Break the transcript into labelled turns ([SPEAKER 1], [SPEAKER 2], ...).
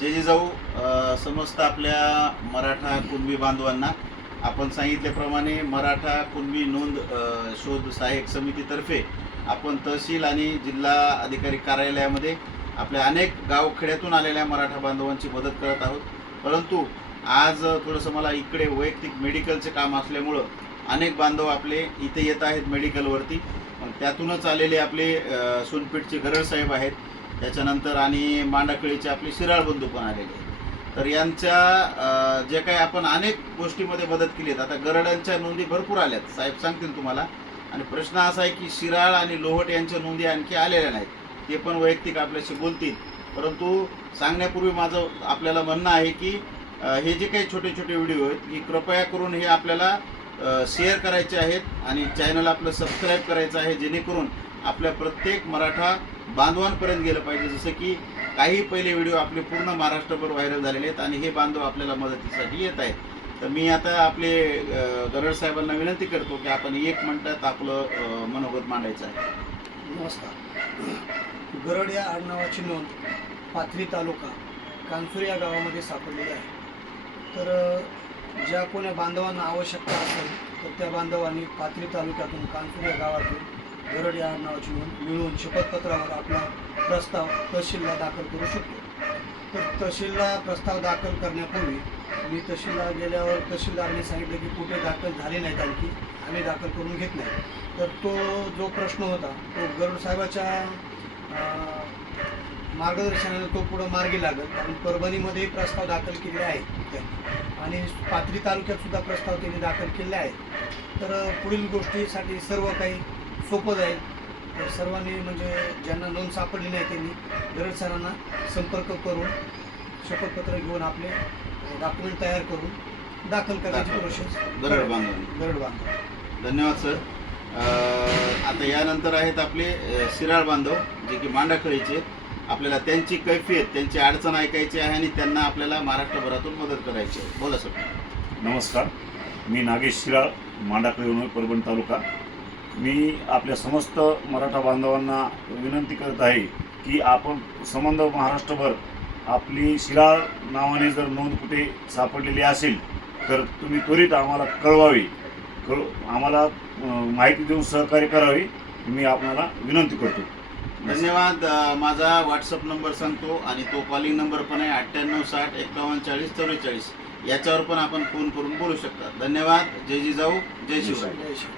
[SPEAKER 1] जे जे जाऊ समस्त आपल्या मराठा कुणबी बांधवांना आपण सांगितल्याप्रमाणे मराठा कुणबी नोंद शोध सहाय्यक समितीतर्फे आपण तहसील आणि जिल्हा अधिकारी कार्यालयामध्ये आपल्या अनेक गावखेड्यातून आलेल्या मराठा बांधवांची मदत करत आहोत. परंतु आज थोडंसं मला इकडे वैयक्तिक मेडिकलचे काम असल्यामुळं अनेक बांधव आपले इथे येत आहेत मेडिकलवरती. त्यातूनच आलेले आपले सोनपेठचे गरड साहेब आहेत. त्याच्यानंतर आणि मांडाकळीचे आपले शिराळ बंधू पण आलेले आहेत. तर यांच्या जे काही आपण अनेक गोष्टीमध्ये मदत केली आहेत आता गरडांच्या नोंदी भरपूर आल्यात. साहेब सांगतील तुम्हाला. आणि प्रश्न असा आहे की शिराळ आणि लोहट यांच्या नोंदी आणखी आलेल्या नाहीत. ते पण वैयक्तिक आपल्याशी बोलतील. परंतु सांगण्यापूर्वी माझं आपल्याला म्हणणं आहे की हे जे काही छोटे छोटे व्हिडिओ आहेत की कृपया करून हे आपल्याला शेअर करायचे आहेत आणि चॅनल आपलं सबस्क्राईब करायचं आहे जेणेकरून आपल्या प्रत्येक मराठा बांधवांपर्यंत गेलं पाहिजे. जसं की काही पहिले व्हिडिओ आपले पूर्ण महाराष्ट्रभर व्हायरल झालेले आहेत आणि हे बांधव आपल्याला मदतीसाठी येत आहेत. तर मी आता आपले गरड साहेबांना विनंती करतो की आपण एक मिनटात आपलं मनोगत मांडायचं आहे.
[SPEAKER 2] नमस्कार. गरड या आडनावाची नोंद पाथरी तालुका कांसूर या गावामध्ये सापडलेली आहे. तर ज्या कोण्या बांधवांना आवश्यकता असेल तर त्या बांधवांनी पाथरी तालुक्यातून कांसूर या गावातून गरड या नावाची नोंद मिळवून शपथपत्रावर आपला प्रस्ताव तहसीलला दाखल करू शकतो. तर तहसीलला प्रस्ताव दाखल करण्यापूर्वी मी तहसीलला गेल्यावर तहसीलदारांनी सांगितलं की कुठे दाखल झाले नाहीत आणखी आम्ही दाखल करून घेत नाही. तर तो जो प्रश्न होता तो गरुड साहेबाच्या मार्गदर्शनाने तो पुढं मार्गी लागत. कारण परभणीमध्येही प्रस्ताव दाखल केले आहेत आणि पाथरी तालुक्यात सुद्धा प्रस्ताव त्यांनी दाखल केले आहेत. तर पुढील गोष्टीसाठी सर्व काही सोपं जाईल. तर सर्वांनी म्हणजे ज्यांना नोंद सापडली नाही त्यांनी गरड सरांना संपर्क करून शपथपत्र घेऊन आपले डॉक्युमेंट तयार करून दाखल करायची. प्रोसेस
[SPEAKER 1] गरड बांधवांनी
[SPEAKER 2] गरड बांधव
[SPEAKER 1] धन्यवाद सर. आता यानंतर आहेत आपले शिराळ बांधव जे की मांडाखळीचे. आपल्याला त्यांची कैफियत त्यांची अडचण ऐकायची आहे आणि त्यांना आपल्याला महाराष्ट्रभरातून मदत करायची आहे. बोला सर.
[SPEAKER 3] नमस्कार. मी नागेश शिराळ मांडाकळी परभणी तालुका. मी आपल्या समस्त मराठा बांधवांना विनंती करत आहे की आपण संबंध महाराष्ट्रभर आपली शिराळ नावाने जर नोंद कुठे सापडलेली असेल तर तुम्ही त्वरित आम्हाला कळवावी. कळ आम्हाला माहिती देऊन सहकार्य करावी. मी आपणाला विनंती करतो.
[SPEAKER 1] धन्यवाद. माझा व्हॉट्सअप नंबर सांगतो आणि तो कॉलिंग नंबर पण आहे अठ्ठ्याण्णव साठ एकावन्न चाळीस चव्वेचाळीस. याच्यावर पण आपण फोन करून बोलू शकता. धन्यवाद. जय जिजाऊ. जय शिवराय.
[SPEAKER 2] जय श्री